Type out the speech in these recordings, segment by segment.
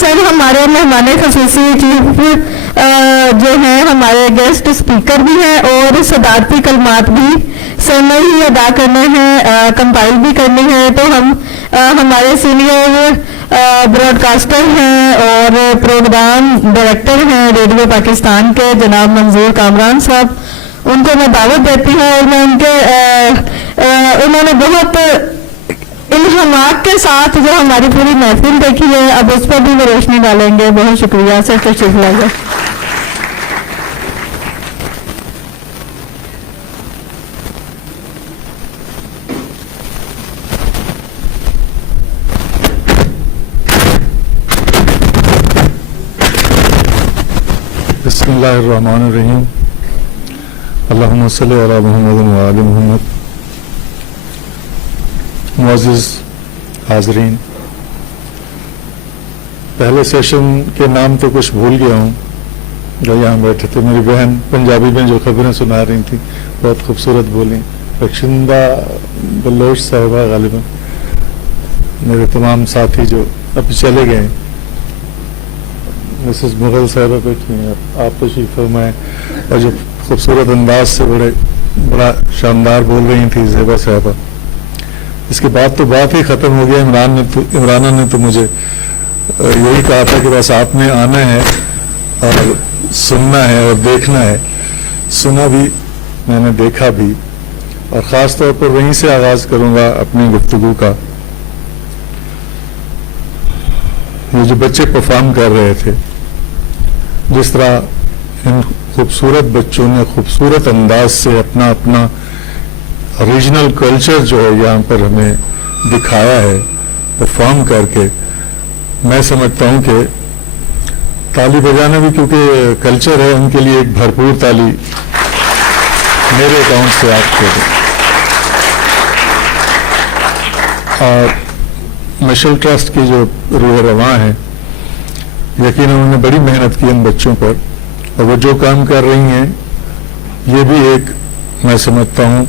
سر ہمارے مہمان خصوصی چیف جو ہیں ہمارے گیسٹ اسپیکر بھی ہیں اور صدارتی کلمات بھی سر نے ہی ادا کرنے ہیں، کمپائل بھی کرنی ہے. تو ہم ہمارے سینئر براڈ کاسٹر ہیں اور پروگرام ڈائریکٹر ہیں ریڈیو پاکستان کے جناب منظور کامران صاحب، ان کو میں دعوت دیتی ہوں اور میں ان کے انہوں نے بہت الہامات کے ساتھ جو ہماری پوری محفل دیکھی ہے، اب اس پر بھی وہ روشنی ڈالیں گے. بہت شکریہ سر، تشریف لائیے. بسم اللہ الرحمن الرحیم. اللہم صلی علی محمد و آل محمد. معزز حاضرین، پہلے سیشن کے نام تو کچھ بھول گیا ہوں جو یہاں بیٹھے تھے. میری بہن پنجابی میں جو خبریں سنا رہی تھیں بہت خوبصورت بولیں. بخشندہ بلوچ صاحبہ غالباً، میرے تمام ساتھی جو اب چلے گئے، مسز مغل صاحبہ بیٹھی ہیں، آپ تشریف فرمائیں. اور جو خوبصورت انداز سے بڑا شاندار بول رہی تھی زیبا صاحبہ. اس کے بعد تو بات ہی ختم ہو گیا. عمرانہ نے تو مجھے یہی کہا تھا کہ بس آپ نے آنا ہے اور سننا ہے اور دیکھنا ہے. سنا بھی میں نے، دیکھا بھی، اور خاص طور پر وہیں سے آغاز کروں گا اپنی گفتگو کا. یہ جو بچے پرفارم کر رہے تھے، جس طرح ان خوبصورت بچوں نے خوبصورت انداز سے اپنا ریجنل کلچر جو ہے یہاں پر ہمیں دکھایا ہے پرفارم کر کے، میں سمجھتا ہوں کہ تالی بجانا بھی کیونکہ کلچر ہے، ان کے لیے ایک بھرپور تالی میرے اکاؤنٹ سے آپ کو دیں. اور مشل ٹرسٹ کی جو روح رواں ہیں، یقیناً انہوں نے بڑی محنت کی ان بچوں پر، اور وہ جو کام کر رہی ہیں یہ بھی ایک، میں سمجھتا ہوں،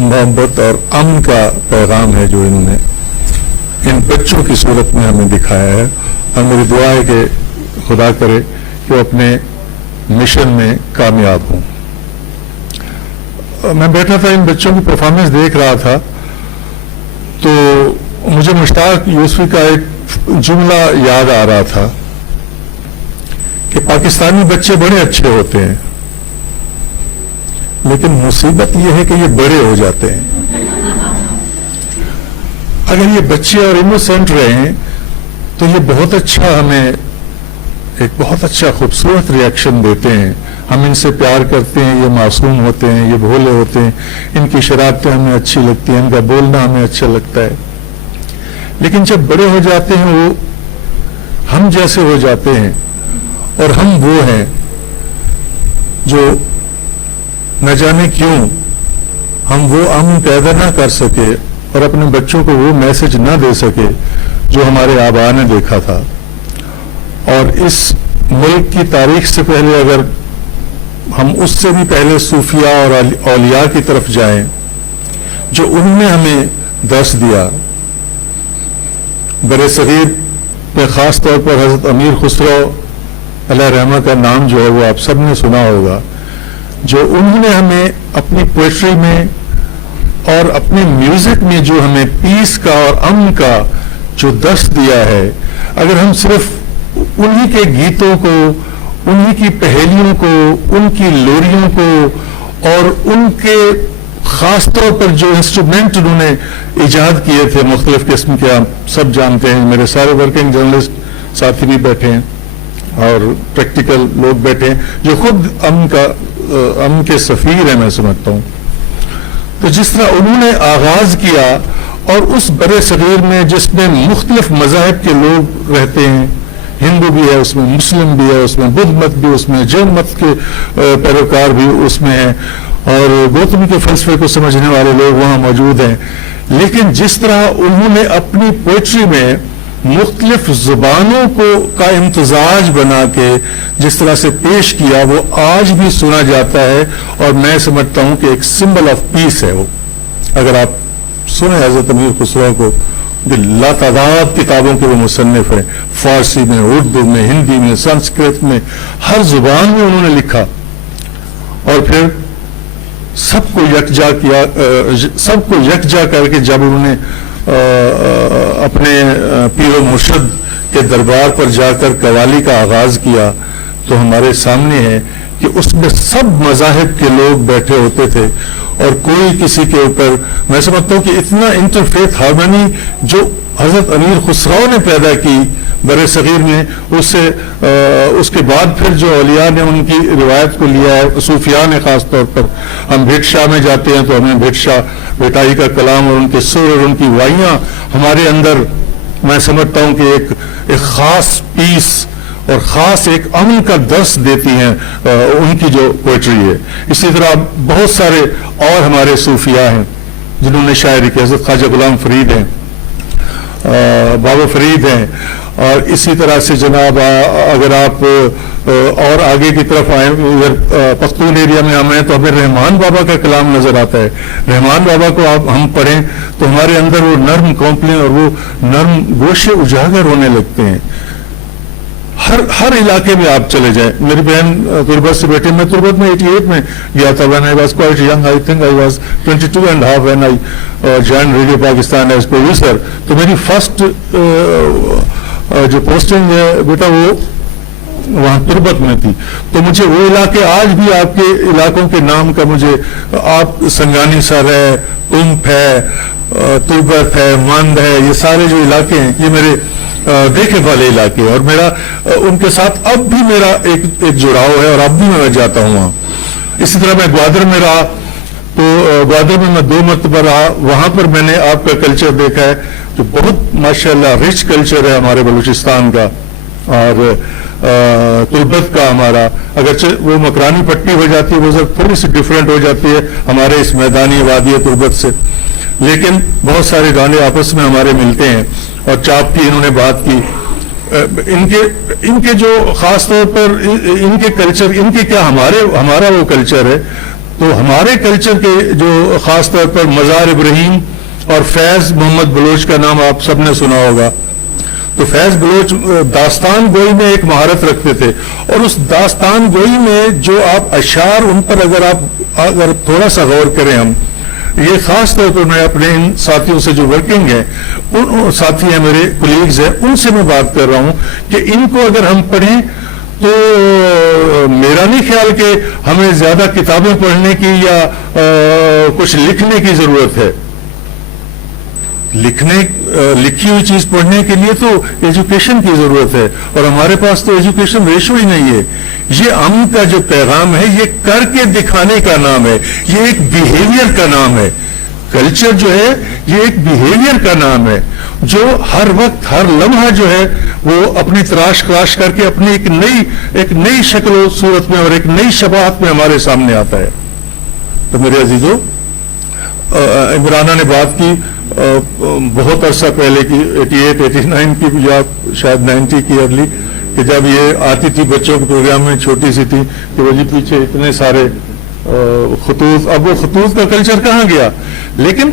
محبت اور امن کا پیغام ہے جو انہوں نے ان بچوں کی صورت میں ہمیں دکھایا ہے. اور میری دعا ہے کہ خدا کرے کہ وہ اپنے مشن میں کامیاب ہوں. میں بیٹھا تھا، ان بچوں کی پرفارمنس دیکھ رہا تھا، تو مجھے مشتاق یوسفی کا ایک جملہ یاد آ رہا تھا کہ پاکستانی بچے بڑے اچھے ہوتے ہیں، لیکن مصیبت یہ ہے کہ یہ بڑے ہو جاتے ہیں. اگر یہ بچے اور انوسینٹ رہیں تو یہ بہت اچھا، ہمیں ایک بہت اچھا خوبصورت ریئیکشن دیتے ہیں. ہم ان سے پیار کرتے ہیں، یہ معصوم ہوتے ہیں، یہ بھولے ہوتے ہیں، ان کی شرارتیں ہمیں اچھی لگتی ہیں، ان کا بولنا ہمیں اچھا لگتا ہے. لیکن جب بڑے ہو جاتے ہیں وہ ہم جیسے ہو جاتے ہیں، اور ہم وہ ہیں جو نہ جانے کیوں ہم وہ امن پیدا نہ کر سکے اور اپنے بچوں کو وہ میسج نہ دے سکے جو ہمارے آبا نے دیکھا تھا. اور اس ملک کی تاریخ سے پہلے، اگر ہم اس سے بھی پہلے صوفیاء اور اولیاء کی طرف جائیں جو انہوں نے ہمیں درس دیا، برِ صغیر میں خاص طور پر حضرت امیر خسرو علیہ رحمہ کا نام جو ہے وہ آپ سب نے سنا ہوگا، جو انہوں نے ہمیں اپنی پوئٹری میں اور اپنے میوزک میں جو ہمیں پیس کا اور امن کا جو درس دیا ہے. اگر ہم صرف انہی کے گیتوں کو، انہی کی پہیلیوں کو، ان کی لوریوں کو اور ان کے خاص طور پر جو انسٹرومنٹ انہوں نے ایجاد کیے تھے مختلف قسم کے، آپ سب جانتے ہیں، میرے سارے ورکنگ جرنلسٹ ساتھی بھی بیٹھے ہیں اور پریکٹیکل لوگ بیٹھے ہیں جو خود امن کے سفیر ہیں، میں سمجھتا ہوں. تو جس طرح انہوں نے آغاز کیا، اور اس برِ صغیر میں جس میں مختلف مذاہب کے لوگ رہتے ہیں، ہندو بھی ہے اس میں، مسلم بھی ہے اس میں، بدھ مت بھی اس میں، جین مت کے پیروکار بھی اس میں ہیں، اور گوتم کے فلسفے کو سمجھنے والے لوگ وہاں موجود ہیں. لیکن جس طرح انہوں نے اپنی پوئٹری میں مختلف زبانوں کا امتزاج بنا کے جس طرح سے پیش کیا، وہ آج بھی سنا جاتا ہے، اور میں سمجھتا ہوں کہ ایک سمبل آف پیس ہے وہ. اگر آپ سنیں حضرت امیر خسرو کو، لاتعداد کتابوں کے وہ مصنف ہیں، فارسی میں، اردو میں، ہندی میں، سنسکرت میں، ہر زبان میں انہوں نے لکھا، اور پھر سب کو یکجا کیا، سب کو یکجا کر کے جب انہوں نے اپنے پیر و مرشد کے دربار پر جا کر قوالی کا آغاز کیا، تو ہمارے سامنے ہے کہ اس میں سب مذاہب کے لوگ بیٹھے ہوتے تھے، اور کوئی کسی کے اوپر، میں سمجھتا ہوں کہ اتنا انٹرفیتھ ہارمونی جو حضرت امیر خسرو نے پیدا کی بر صغیر میں، اس کے بعد پھر جو اولیاء نے ان کی روایت کو لیا ہے، صوفیاء نے خاص طور پر، ہم بھٹ شاہ میں جاتے ہیں تو ہمیں بھٹ شاہ بھٹائی کا کلام اور ان کے سر اور ان کی وائیاں ہمارے اندر، میں سمجھتا ہوں کہ ایک خاص پیس اور خاص ایک امن کا درس دیتی ہیں ان کی جو پوئٹری ہے. اسی طرح بہت سارے اور ہمارے صوفیاء ہیں جنہوں نے شاعری کی، حضرت خواجہ غلام فرید ہیں، بابا فرید ہیں، اور اسی طرح سے جناب اگر آپ اور آگے کی طرف آئیں، ادھر پختون ایریا میں ہم ہیں تو ہمیں رحمان بابا کا کلام نظر آتا ہے. رحمان بابا کو آپ ہم پڑھیں تو ہمارے اندر وہ نرم کونپلیں اور وہ نرم گوشے اجاگر ہونے لگتے ہیں. ہر علاقے میں آپ چلے جائیں. میری بہن تربت سے بیٹھی، میں تربت میں 88 میں گیا تھا، when I was quite young, I think I was 22 and a half when I joined Radio Pakistan as producer. تو میری فرسٹ جو پوسٹنگ ہے بیٹا وہ وہاں تربت میں تھی. تو مجھے وہ علاقے آج بھی آپ کے علاقوں کے نام کا مجھے، آپ سنگانی سر ہے، تمپ ہے، تربت ہے، مند ہے، یہ سارے جو علاقے ہیں یہ میرے دیکھے والے علاقے ہیں، اور میرا ان کے ساتھ اب بھی میرا ایک جڑاؤ ہے، اور اب بھی میں جاتا ہوں وہاں. اسی طرح میں گوادر میں رہا تو گوادر میں 2 مرتبہ رہا، وہاں پر میں نے آپ کا کلچر دیکھا ہے جو بہت ماشاءاللہ رچ کلچر ہے ہمارے بلوچستان کا، اور تربت کا ہمارا، اگرچہ وہ مکرانی پٹی ہو جاتی ہے، وہ ذرا تھوڑی سی ڈفرینٹ ہو جاتی ہے ہمارے اس میدانی وادی تربت سے، لیکن بہت سارے گانے آپس میں ہمارے ملتے ہیں. اور چاپ کی انہوں نے بات کی، ان کے جو خاص طور پر ان کے کلچر، ان کے کیا ہمارا وہ کلچر ہے، تو ہمارے کلچر کے جو خاص طور پر مزار ابراہیم اور فیض محمد بلوچ کا نام آپ سب نے سنا ہوگا. تو فیض بلوچ داستان گوئی میں ایک مہارت رکھتے تھے، اور اس داستان گوئی میں جو آپ اشعار، ان پر اگر تھوڑا سا غور کریں ہم، یہ خاص طور پر میں اپنے ان ساتھیوں سے جو ورکنگ ہیں، ان ساتھی ہیں میرے کولیگز ہیں، ان سے میں بات کر رہا ہوں کہ ان کو اگر ہم پڑھیں تو میرا نہیں خیال کہ ہمیں زیادہ کتابیں پڑھنے کی یا کچھ لکھنے کی ضرورت ہے. لکھی ہوئی چیز پڑھنے کے لیے تو ایجوکیشن کی ضرورت ہے، اور ہمارے پاس تو ایجوکیشن ریشو ہی نہیں ہے. یہ امن کا جو پیغام ہے یہ کر کے دکھانے کا نام ہے، یہ ایک بیہیویئر کا نام ہے. کلچر جو ہے یہ ایک بیہیویئر کا نام ہے جو ہر وقت ہر لمحہ جو ہے وہ اپنی تراش کر کے اپنی ایک نئی شکل و صورت میں اور ایک نئی شباہت میں ہمارے سامنے آتا ہے. تو میرے عزیزو، عمرانہ نے بات کی بہت عرصہ پہلے کی، 88 89 کی یا شاید 90 کی ارلی، کہ جب یہ آتی تھی بچوں کے پروگرام میں، چھوٹی سی تھی کہ وہ جی پیچھے اتنے سارے خطوط. اب وہ خطوط کا کلچر کہاں گیا؟ لیکن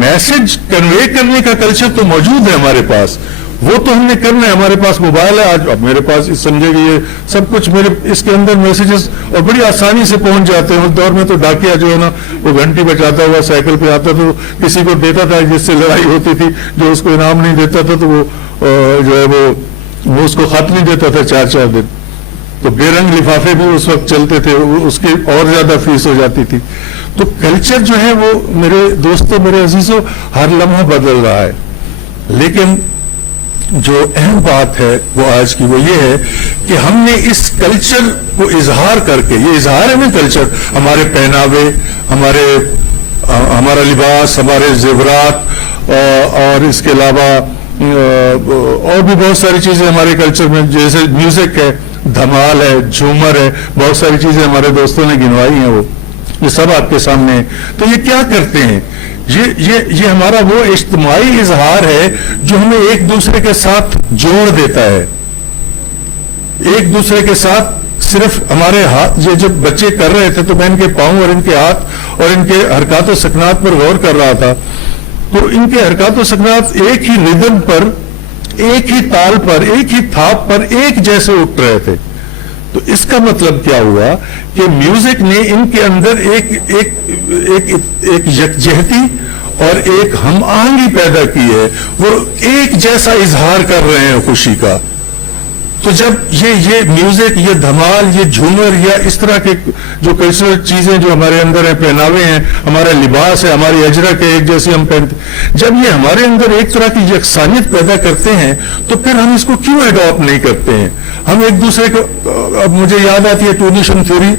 میسج کنوے کرنے کا کلچر تو موجود ہے ہمارے پاس، وہ تو ہم نے کرنا ہے. ہمارے پاس موبائل ہے آج، اب میرے پاس سمجھے کہ یہ سب کچھ میرے اس کے اندر میسیجز اور بڑی آسانی سے پہنچ جاتے ہیں. اس دور میں تو ڈاکیا جو ہے نا وہ گھنٹی بچاتا ہوا سائیکل پہ آتا تو کسی کو دیتا تھا، جس سے لڑائی ہوتی تھی، جو اس کو انعام نہیں دیتا تھا تو وہ جو ہے وہ اس کو خط نہیں دیتا تھا 4 دن. تو بے رنگ لفافے بھی اس وقت چلتے تھے، اس کی اور زیادہ فیس ہو جاتی تھی. تو کلچر جو ہے وہ میرے دوستوں، میرے عزیزوں، ہر لمحہ بدل رہا ہے. لیکن جو اہم بات ہے وہ آج کی وہ یہ ہے کہ ہم نے اس کلچر کو اظہار کر کے، یہ اظہار ہے نا کلچر، ہمارے پہناوے، ہمارا لباس، ہمارے زیورات، اور اس کے علاوہ اور بھی بہت ساری چیزیں ہمارے کلچر میں، جیسے میوزک ہے، دھمال ہے، جھومر ہے، بہت ساری چیزیں ہمارے دوستوں نے گنوائی ہیں، وہ یہ سب آپ کے سامنے ہیں. تو یہ کیا کرتے ہیں؟ یہ ہمارا وہ اجتماعی اظہار ہے جو ہمیں ایک دوسرے کے ساتھ جوڑ دیتا ہے. ایک دوسرے کے ساتھ صرف ہمارے ہاتھ، یہ جب بچے کر رہے تھے تو میں ان کے پاؤں اور ان کے ہاتھ اور ان کے حرکات و سکنات پر غور کر رہا تھا. تو ان کے حرکات و سکنات ایک ہی ردم پر، ایک ہی تال پر، ایک ہی تھاپ پر ایک جیسے اٹھ رہے تھے. تو اس کا مطلب کیا ہوا کہ میوزک نے ان کے اندر ایک یکجہتی اور ایک ہم آہنگی پیدا کی ہے. وہ ایک جیسا اظہار کر رہے ہیں خوشی کا. تو جب یہ میوزک، یہ دھمال، یہ جھومر یا اس طرح کے جو کلچرل چیزیں جو ہمارے اندر ہیں، پہناوے ہیں، ہمارا لباس ہے، ہماری اجرک ہے ایک جیسی ہم پہنتے، جب یہ ہمارے اندر ایک طرح کی یکسانیت پیدا کرتے ہیں تو پھر ہم اس کو کیوں اڈاپٹ نہیں کرتے ہیں؟ ہم ایک دوسرے کو، اب مجھے یاد آتی ہے ٹونیشن تھیوری.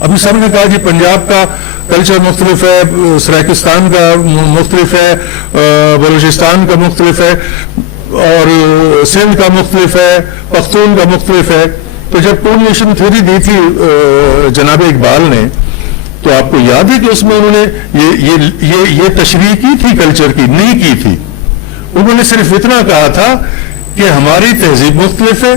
ابھی سب نے کہا کہ پنجاب کا کلچر مختلف ہے، سرائکستان کا مختلف ہے، بلوچستان کا مختلف ہے، اور سندھ کا مختلف ہے، پختون کا مختلف ہے. تو جب ٹونیشن تھیوری دی تھی جناب اقبال نے، تو آپ کو یاد ہے کہ اس میں انہوں نے یہ تشریح کی تھی کلچر کی؟ نہیں کی تھی. انہوں نے صرف اتنا کہا تھا کہ ہماری تہذیب مختلف ہے،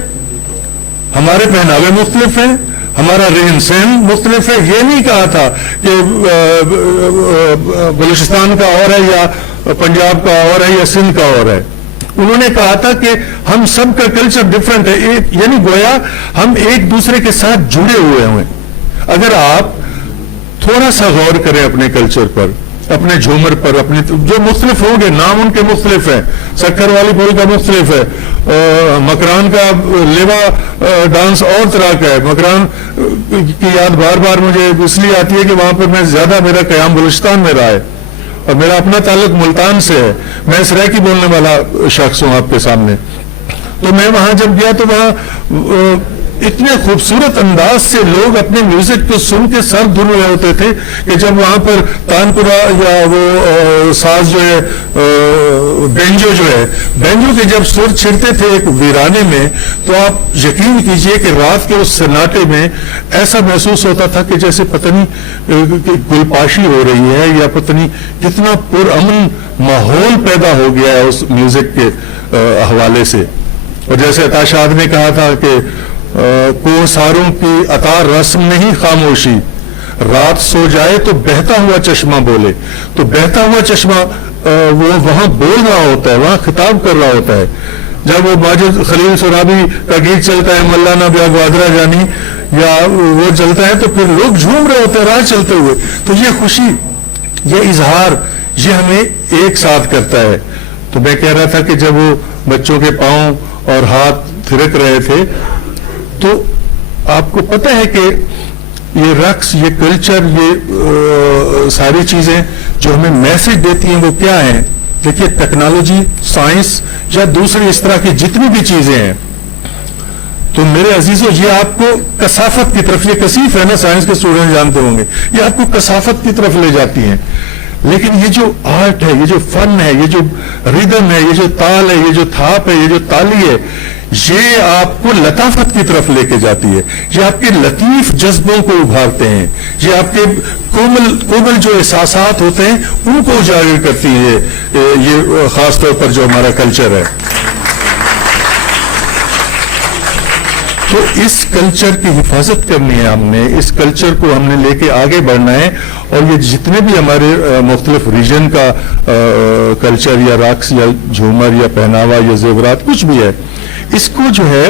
ہمارے پہناوے مختلف ہیں، ہمارا رہن سہن مختلف ہے. یہ نہیں کہا تھا کہ بلوچستان کا اور ہے یا پنجاب کا اور ہے یا سندھ کا اور ہے. انہوں نے کہا تھا کہ ہم سب کا کلچر ڈفرنٹ ہے، یعنی گویا ہم ایک دوسرے کے ساتھ جڑے ہوئے ہیں. اگر آپ تھوڑا سا غور کریں اپنے کلچر پر، اپنے جھومر پر، اپنے جو مختلف ہوں گے، نام ان کے مختلف ہیں، سکھر والی پھول کا مختلف ہے، مکران کا لیوا ڈانس اور طرح کا ہے. مکران کی یاد بار بار مجھے اس لیے آتی ہے کہ وہاں پر میں زیادہ، میرا قیام بلوچستان میں رہا ہے اور میرا اپنا تعلق ملتان سے ہے. میں سرائکی بولنے والا شخص ہوں آپ کے سامنے. تو میں وہاں جب گیا تو وہاں اتنے خوبصورت انداز سے لوگ اپنے میوزک کو سن کے سر دھن رہے ہوتے تھے کہ جب وہاں پر تانپورا یا وہ ساز جو ہے، بینجو جو ہے، بینجو کے جب سر چھڑتے تھے ایک ویرانے میں، تو آپ یقین کیجئے کہ رات کے اس سناٹے میں ایسا محسوس ہوتا تھا کہ جیسے پتہ نہیں گل پاشی ہو رہی ہے، یا پتہ نہیں کتنا پرامن ماحول پیدا ہو گیا ہے اس میوزک کے حوالے سے. اور جیسے عطا شاد نے کہا تھا کہ کوساروں کی عطا رسم نہیں خاموشی، رات سو جائے تو بہتا ہوا چشمہ بولے. تو بہتا ہوا چشمہ وہ وہاں بول رہا ہوتا ہے، وہاں خطاب کر رہا ہوتا ہے. جب وہ ماجد خلیل سرابی کا گیت چلتا ہے، ملانا بیا گوادرا جانی، یا وہ چلتا ہے، تو پھر لوگ جھوم رہے ہوتے ہیں راہ چلتے ہوئے. تو یہ خوشی، یہ اظہار، یہ ہمیں ایک ساتھ کرتا ہے. تو میں کہہ رہا تھا کہ جب وہ بچوں کے پاؤں اور ہاتھ تھرک رہے تھے، تو آپ کو پتہ ہے کہ یہ رقص، یہ کلچر، یہ ساری چیزیں جو ہمیں میسج دیتی ہیں وہ کیا ہیں؟ دیکھیے، ٹیکنالوجی، سائنس یا دوسری اس طرح کی جتنی بھی چیزیں ہیں، تو میرے عزیزوں یہ آپ کو کثافت کی طرف، یہ کثیف ہے نا، سائنس کے اسٹوڈنٹ جانتے ہوں گے، یہ آپ کو کثافت کی طرف لے جاتی ہیں. لیکن یہ جو آرٹ ہے، یہ جو فن ہے، یہ جو ریدم ہے، یہ جو تال ہے، یہ جو تھاپ ہے، یہ جو تالی ہے، یہ آپ کو لطافت کی طرف لے کے جاتی ہے. یہ آپ کے لطیف جذبوں کو ابھارتے ہیں، یہ آپ کے کومل جو احساسات ہوتے ہیں ان کو اجاگر کرتی ہے. یہ خاص طور پر جو ہمارا کلچر ہے. تو اس کلچر کی حفاظت کرنی ہے ہم نے، اس کلچر کو ہم نے لے کے آگے بڑھنا ہے. اور یہ جتنے بھی ہمارے مختلف ریجن کا کلچر یا رقص یا جھومر یا پہناوا یا زیورات کچھ بھی ہے، اس کو جو ہے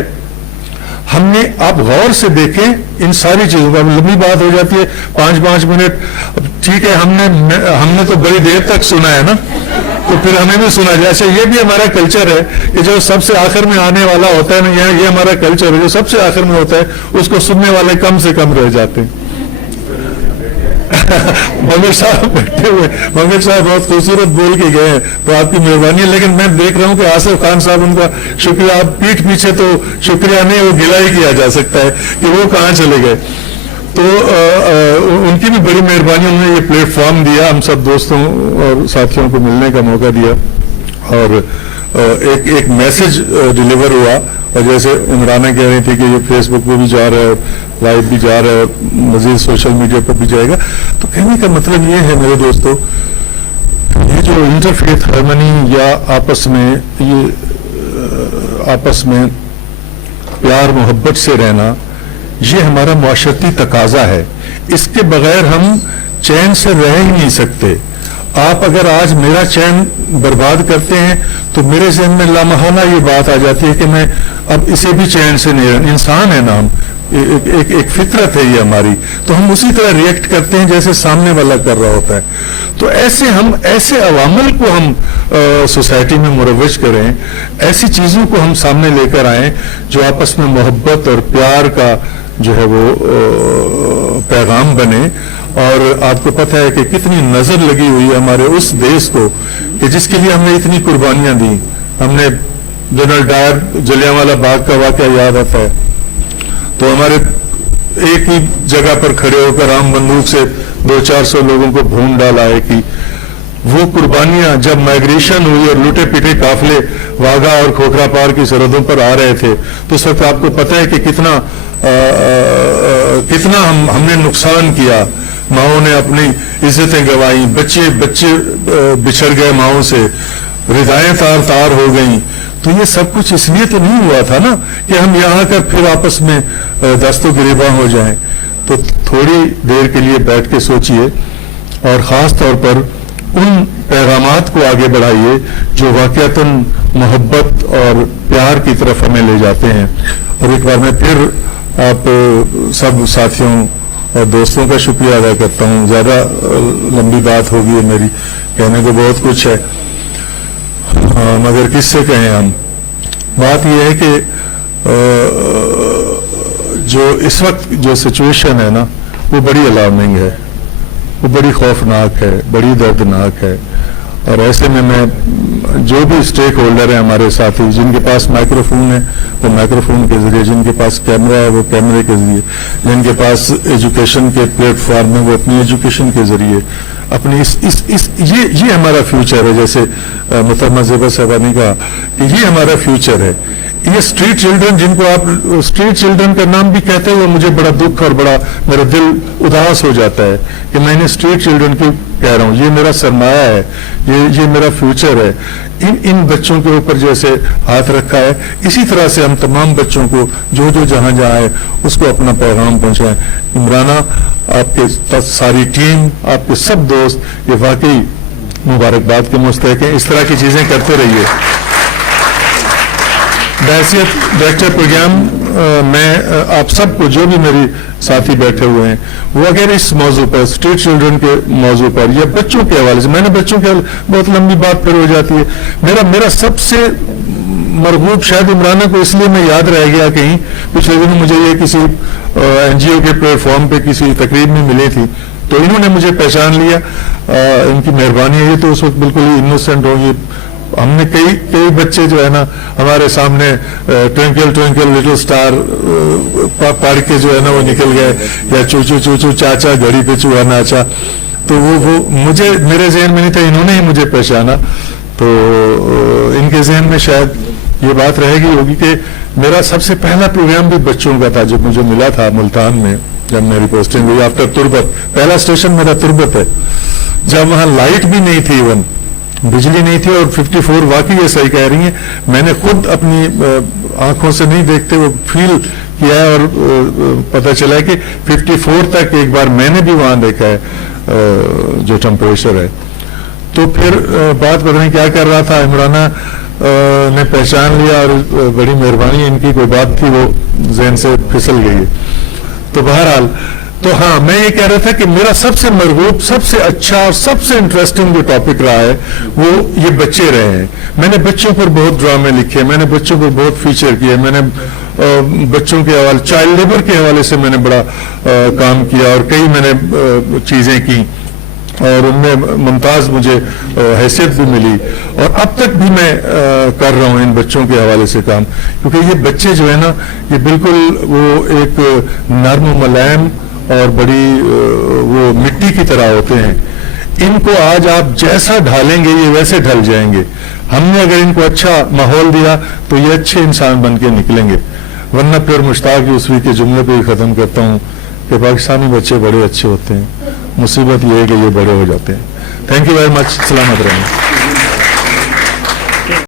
ہم نے، آپ غور سے دیکھیں ان ساری چیزوں کا. لمبی بات ہو جاتی ہے، 5 منٹ، ٹھیک ہے، ہم نے تو بڑی دیر تک سنا ہے نا، تو پھر ہمیں بھی سنا جائے. ایسے یہ بھی ہمارا کلچر ہے کہ جو سب سے آخر میں آنے والا ہوتا ہے نا، یہ ہمارا کلچر ہے، جو سب سے آخر میں ہوتا ہے اس کو سننے والے کم سے کم رہ جاتے ہیں. منگر صاحب بیٹھے ہوئے، منگر صاحب بہت خوبصورت بول کے گئے ہیں، تو آپ کی مہربانی ہے. لیکن میں دیکھ رہا ہوں کہ آصف خان صاحب، ان کا شکریہ، آپ پیٹھ پیچھے تو شکریہ نہیں، وہ گلہ ہی کیا جا سکتا ہے کہ وہ کہاں چلے گئے. تو ان کی بھی بڑی مہربانی، انہوں نے یہ پلیٹ فارم دیا، ہم سب دوستوں اور ساتھیوں کو ملنے کا موقع دیا، اور ایک میسج ڈیلیور ہوا. اور جیسے عمرانہ کہہ رہی تھی کہ یہ فیس بک پہ بھی جا رہا ہے، لائیو بھی جا رہا ہے، مزید سوشل میڈیا پر بھی جائے گا. تو کہنے کا مطلب یہ ہے میرے دوستو، یہ جو انٹرفیتھ ہارمنی یا آپس میں پیار محبت سے رہنا، یہ ہمارا معاشرتی تقاضا ہے. اس کے بغیر ہم چین سے رہ ہی نہیں سکتے. آپ اگر آج میرا چین برباد کرتے ہیں تو میرے ذہن میں لامحالہ یہ بات آ جاتی ہے کہ میں اب اسے بھی چین سے نہیں، انسان ہے نا ہم، ایک فطرت ہے یہ ہماری، تو ہم اسی طرح ریئیکٹ کرتے ہیں جیسے سامنے والا کر رہا ہوتا ہے. تو ایسے عوامل کو ہم سوسائٹی میں مروج کریں، ایسی چیزوں کو ہم سامنے لے کر آئیں جو آپس میں محبت اور پیار کا جو ہے وہ پیغام بنے. اور آپ کو پتہ ہے کہ کتنی نظر لگی ہوئی ہے ہمارے اس دیش کو کہ جس کے لیے ہم نے اتنی قربانیاں دی. ہم نے جنرل ڈائر جلیانوالہ باغ کا واقعہ یاد آتا ہے، تو ہمارے ایک ہی جگہ پر کھڑے ہو کر عام بندوق سے 200-400 لوگوں کو بھون ڈالا ہے کہ وہ قربانیاں جب مائگریشن ہوئی اور لوٹے پیٹے قافلے واگا اور کھوکھرا پار کی سرحدوں پر آ رہے تھے تو اس وقت آپ کو پتہ ہے کہ کتنا ہم نے نقصان کیا. ماؤں نے اپنی عزتیں گنوائیں، بچے بچھڑ گئے ماؤں سے، ردائیں تار ہو گئیں. تو یہ سب کچھ اس لیے تو نہیں ہوا تھا نا کہ ہم یہاں کر پھر آپس میں دست و گریباں ہو جائیں. تو تھوڑی دیر کے لیے بیٹھ کے سوچئے اور خاص طور پر ان پیغامات کو آگے بڑھائیے جو واقعتاً محبت اور پیار کی طرف ہمیں لے جاتے ہیں. اور ایک بار میں پھر آپ سب ساتھیوں اور دوستوں کا شکریہ ادا کرتا ہوں. زیادہ لمبی بات ہوگی میری، کہنے کو بہت کچھ ہے مگر کس سے کہیں ہم. بات یہ ہے کہ جو اس وقت جو سچویشن ہے نا وہ بڑی الارمنگ ہے، وہ بڑی خوفناک ہے، بڑی دردناک ہے. اور ایسے میں جو بھی اسٹیک ہولڈر ہیں ہمارے ساتھی، جن کے پاس مائکرو فون ہے وہ مائکرو فون کے ذریعے، جن کے پاس کیمرہ ہے وہ کیمرے کے ذریعے، جن کے پاس ایجوکیشن کے پلیٹ فارم ہے وہ اپنی ایجوکیشن کے ذریعے اپنی یہ ہمارا فیوچر ہے. جیسے محترمہ زیبا صاحبہ نے کہا کہ یہ ہمارا فیوچر ہے. یہ اسٹریٹ چلڈرن، جن کو آپ اسٹریٹ چلڈرن کا نام بھی کہتے ہیں، وہ مجھے بڑا دکھ اور بڑا میرا دل اداس ہو جاتا ہے کہ میں نے اسٹریٹ چلڈرن کیوں کہہ رہا ہوں. یہ میرا سرمایہ ہے، یہ میرا فیوچر ہے. ان بچوں کے اوپر جیسے ہاتھ رکھا ہے اسی طرح سے ہم تمام بچوں کو جو جہاں ہے اس کو اپنا پیغام پہنچائیں. عمرانہ، آپ کے ساری ٹیم، آپ کے سب دوست یہ واقعی مبارکباد کے مستحق ہیں. اس طرح کی چیزیں کرتے رہیے. بحیثیت ڈائریکٹر پروگرام میں آپ سب کو، جو بھی میری ساتھی بیٹھے ہوئے ہیں، وہ اگر اس موضوع پر، اسٹریٹ چلڈرن کے موضوع پر یا بچوں کے حوالے سے، میں نے بچوں کے بہت لمبی بات پھر ہو جاتی ہے. میرا سب سے مرغوب شاید عمرانہ کو اس لیے میں یاد رہ گیا کہیں، پچھلے دنوں مجھے یہ کسی NGO کے پلیٹ فارم پہ کسی تقریب میں ملی تھی تو انہوں نے مجھے پہچان لیا. ان کی مہربانی ہے. یہ تو اس وقت بالکل ہی انوسینٹ ہوں. ہم نے کئی بچے جو ہے نا ہمارے سامنے ٹوئنکل ٹوئنکل لٹل اسٹار پڑھ کے جو ہے نا وہ نکل گئے، یا چوچو چوچو چاچا گھڑی پہ چوہا ناچا. تو وہ مجھے، میرے ذہن میں نہیں تھا، انہوں نے ہی مجھے پہچانا. تو ان کے ذہن میں شاید یہ بات رہ گئی ہوگی کہ میرا سب سے پہلا پروگرام بھی بچوں کا تھا جو مجھے ملا تھا ملتان میں جب میری پوسٹنگ ہوئی آفٹر تربت. پہلا اسٹیشن میرا تربت ہے، جب وہاں لائٹ بھی نہیں تھی، ایون بجلی نہیں تھی. اور 54 واقعی یہ صحیح کہہ رہی ہیں، میں نے خود اپنی آنکھوں سے نہیں دیکھتے وہ فیل کیا ہے اور پتہ چلا ہے کہ 54 تک ایک بار میں نے بھی وہاں دیکھا ہے جو ٹیمپریچر ہے. تو پھر بات پتہ نہیں کیا کر رہا تھا، عمرانہ نے پہچان لیا اور بڑی مہربانی، ان کی کوئی بات تھی وہ ذہن سے پھسل گئی ہے. تو بہرحال، تو ہاں میں یہ کہہ رہا تھا کہ میرا سب سے مرغوب، سب سے اچھا اور سب سے انٹرسٹنگ جو ٹاپک رہا ہے وہ یہ بچے رہے ہیں. میں نے بچوں پر بہت ڈرامے لکھے، میں نے بچوں پر بہت فیچر کیے، میں نے بچوں کے حوالے، چائلڈ لیبر کے حوالے سے میں نے بڑا کام کیا اور کئی میں نے چیزیں کی اور ان میں ممتاز مجھے حیثیت بھی ملی. اور اب تک بھی میں کر رہا ہوں ان بچوں کے حوالے سے کام، کیونکہ یہ بچے جو ہے نا یہ بالکل وہ ایک نرم و ملائم اور بڑی وہ مٹی کی طرح ہوتے ہیں. ان کو آج آپ جیسا ڈھالیں گے یہ ویسے ڈھل جائیں گے. ہم نے اگر ان کو اچھا ماحول دیا تو یہ اچھے انسان بن کے نکلیں گے. ورنہ پھر مشتاق یوسفی کے جملے پہ ہی ختم کرتا ہوں کہ پاکستانی بچے بڑے اچھے ہوتے ہیں، مصیبت یہ ہے کہ یہ بڑے ہو جاتے ہیں. Thank you very much. سلامت رہیں.